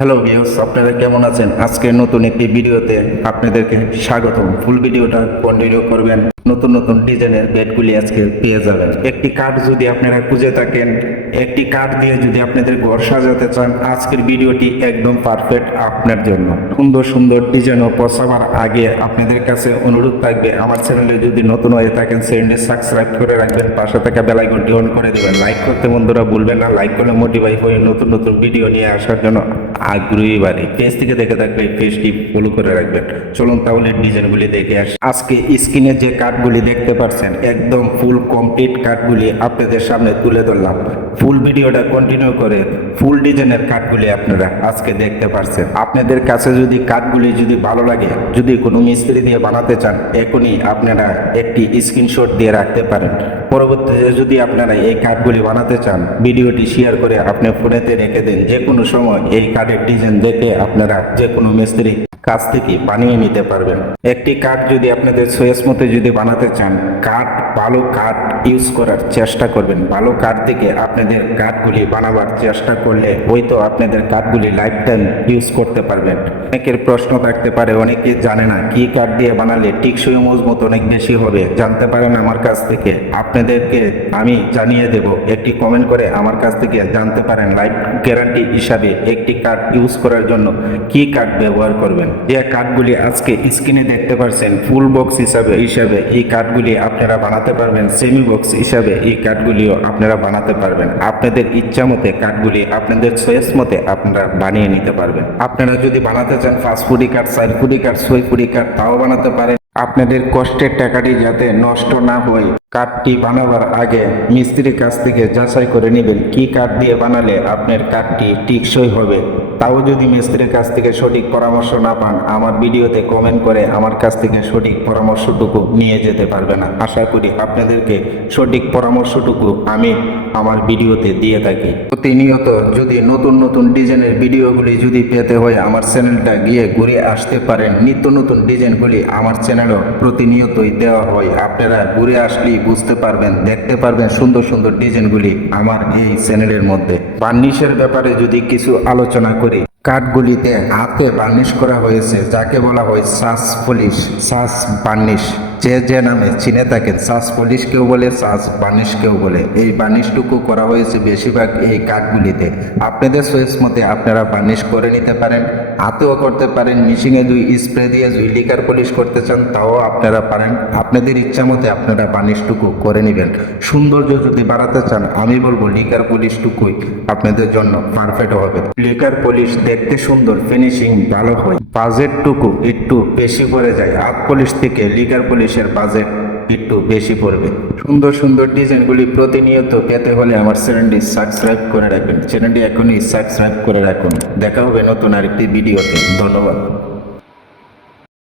Hello views আপনারা কেমন আছেন? আজকের নতুন একটি ভিডিওতে আপনাদেরকে স্বাগতম। ফুল ভিডিওটা কন্টিনিউ করবেন। নতুন নতুন ডিজাইনের বেডগুলি আজকে পেয়ে যাবেন। একটি কার্ড যদি আপনারা খুঁজে থাকেন, একটি কার্ড দিয়ে যদি আপনাদের ঘর সাজাতে চান, আজকের ভিডিওটি একদম পারফেক্ট আপনার জন্য। সুন্দর সুন্দর ডিজাইন ও পছাবার আগে আপনাদের কাছে অনুরোধ থাকবে, আমার চ্যানেলে যদি নতুন হয়ে থাকেন চ্যানেলটি সাবস্ক্রাইব করে রাখবেন, পাশে থাকা বেলাইকনটি অন করে দেবেন। লাইক করতে বন্ধুরা ভুলবেন না লাইক করলে মোটিভাই হয়ে নতুন নতুন ভিডিও নিয়ে আসার জন্য আগ্রহী বাড়ি। পেজ থেকে দেখে থাকলে পেজটি ফলো করে রাখবেন। চলুন তাহলে ডিজাইনগুলি দেখে আসি। আজকে স্ক্রিনে যে কার্ডগুলি দেখতে পাচ্ছেন একদম ফুল কমপ্লিট কার্ডগুলি আপনাদের সামনে তুলে ধরলাম। ফুল ভিডিওটা কন্টিনিউ করে ফুল ডিজাইনের কার্ডগুলি আপনারা আজকে দেখতে পাচ্ছেন আপনাদের কাছে যদি কার্ডগুলি যদি ভালো লাগে, যদি কোনো মিস্ত্রি দিয়ে বানাতে চান, এখনই আপনারা একটি স্ক্রিনশট দিয়ে রাখতে পারেন। পরবর্তীতে যদি আপনারা এই কার্ডগুলি বানাতে চান ভিডিওটি শেয়ার করে আপনি ফোনেতে রেখে দিন। যে কোনো সময় এই কার্ডের ডিজাইন দেখে আপনারা যে কোনো মিস্ত্রি কাছ থেকে বানিয়ে নিতে পারবেন। একটি কার্ড যদি আপনাদের সোয়েস মতে যদি বানাতে চান, কাঠ ভালো কাঠ ইউজ করার চেষ্টা করবেন। ভালো কাঠ থেকে আপনাদের কাঠগুলি বানাবার চেষ্টা করলে হয়তো আপনাদের কাঠগুলি লাইফ টাইম ইউজ করতে পারবেন। অনেকের প্রশ্ন থাকতে পারে, অনেকে জানে না কি কাঠ দিয়ে বানালে টিকসই মজবুত অনেক বেশি হবে। জানতে পারেন আমার কাছ থেকে। আপনাদেরকে আমি জানিয়ে দেব, একটি কমেন্ট করে আমার কাছ থেকে জানতে পারেন লাইফ গ্যারান্টি হিসাবে একটি কাঠ ইউজ করার জন্য কি কাঠ ব্যবহার করবেন। যে কাঠগুলি আজকে স্ক্রিনে দেখতে পাচ্ছেন ফুল বক্স হিসাবে হিসাবে এই কার্ডগুলি আপনারা বানাতে পারবেন সেমি বক্স হিসাবে এই কার্ডগুলিও আপনারা বানাতে পারবেন। আপনাদের ইচ্ছা মতে কার্ডগুলি আপনাদের চয়েস মতে আপনারা বানিয়ে নিতে পারবেন। আপনারা যদি বানাতে চান fast foodie card side foodie card সই ফুডি কাঠ তাও বানাতে পারেন। আপনাদের কষ্টের টাকাটি যাতে নষ্ট না হয়। কাঠটি বানাবার আগে মিস্ত্রির কাছ থেকে যাচাই করে নেবেন, কি কাঠ দিয়ে বানালে আপনার কাঠটি টিকসই হবে। তাও যদি মিস্ত্রির কাছ থেকে সঠিক পরামর্শ না পান, আমার ভিডিওতে কমেন্ট করে আমার কাছ থেকে সঠিক পরামর্শটুকু নিয়ে যেতে পারবে না। আশা করি আপনাদেরকে সঠিক পরামর্শটুকু আমি আমার ভিডিওতে দিয়ে থাকি। প্রতিনিয়ত যদি নতুন নতুন ডিজাইনের ভিডিওগুলি যদি পেতে হয়, আমার চ্যানেলটা গিয়ে ঘুরে আসতে পারেন। নিত্য নতুন ডিজাইনগুলি আমার চ্যানেলও প্রতিনিয়তই দেওয়া হয়। আপনারা ঘুরে আসলেই বুঝতে পারবেন, দেখতে পারবেন সুন্দর সুন্দর ডিজাইনগুলি আমার এই চ্যানেলের মধ্যে। বার্নিশের ব্যাপারে যদি কিছু আলোচনা করি, কাঠগুলিতে হাতে বার্নিশ করা হয়েছে, যাকে বলা হয় সাস পলিশ, সাস বার্নিশ। যে যে নামে চিনে থাকেন, সাস পলিশ কেউ বলে, সাস বার্নিশ কেউ বলে, এই বানিশটুকু করা হয়েছে বেশিরভাগ এই কাঠগুলিতে। আপনাদের চয়েস মতে আপনারা বানিশ করে নিতে পারেন, হাতেও করতে পারেন মিশিংয়ে দুই স্প্রে দিয়ে দুই লিকার পলিশ করতে চান, তাও আপনারা পারেন। আপনাদের ইচ্ছা মতে আপনারা বানিশটুকু করে নেবেন। সৌন্দর্য যদি বাড়াতে চান, আমি বলব লিকার পলিশটুকুই আপনাদের জন্য পারফেক্ট হবে। লিকার পলিশ দেখতে সুন্দর ফিনিশিং ভালো হয়। বাজেটটুকু একটু বেশি পড়ে যায়। আপ পুলিশ থেকে লিগার পুলিশের বাজেট একটু বেশি পড়বে। সুন্দর সুন্দর ডিজাইনগুলি প্রতিনিয়ত পেতে হলে আমার চ্যানেলটি সাবস্ক্রাইব করে রাখবেন। চ্যানেলটি এখনই সাবস্ক্রাইব করে রাখুন। দেখা হবে নতুন আরেকটি ভিডিওতে। ধন্যবাদ।